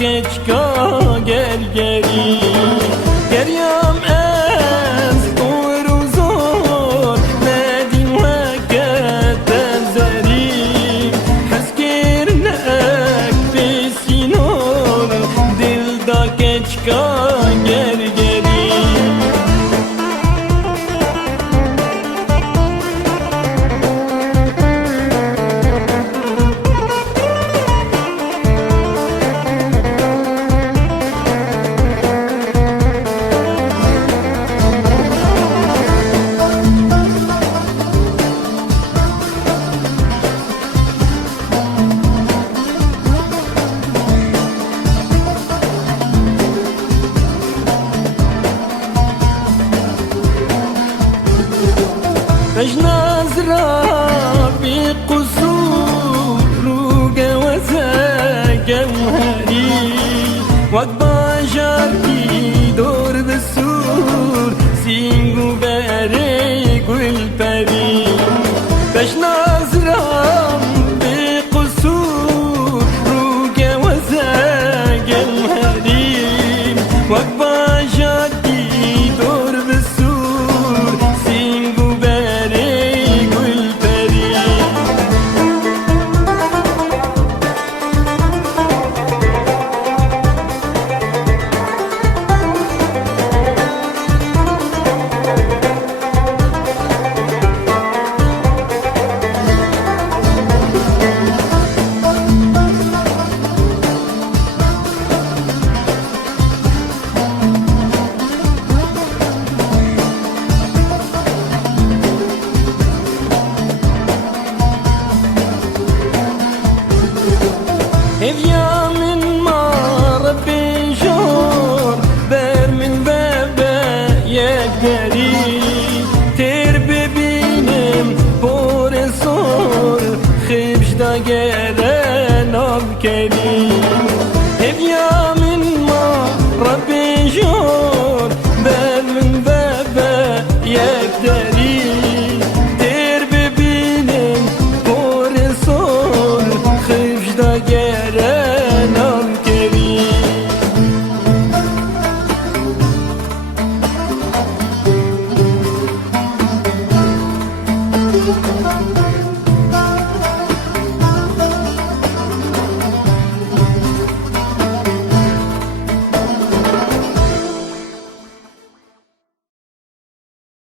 keçka gergeri geryam ez ur u zor nedin veket zeri heskirnek besinor dilda keçka gergeri مجنازرا بقصور وجوزا جوهري وقباجرتي دور بالسور سينجو باريق والبري مجنازرا بقصور وجوزا جوهري وقباجرتي دور بالسور سينجو هيا من ما ربي جور بر من بابا يقدري تربي بينم بور صور خبش دا جرانا بكري هيا من ما ربي جور بر من بابا يقدري تربي بينم بور صور خبش دا جرانا بكري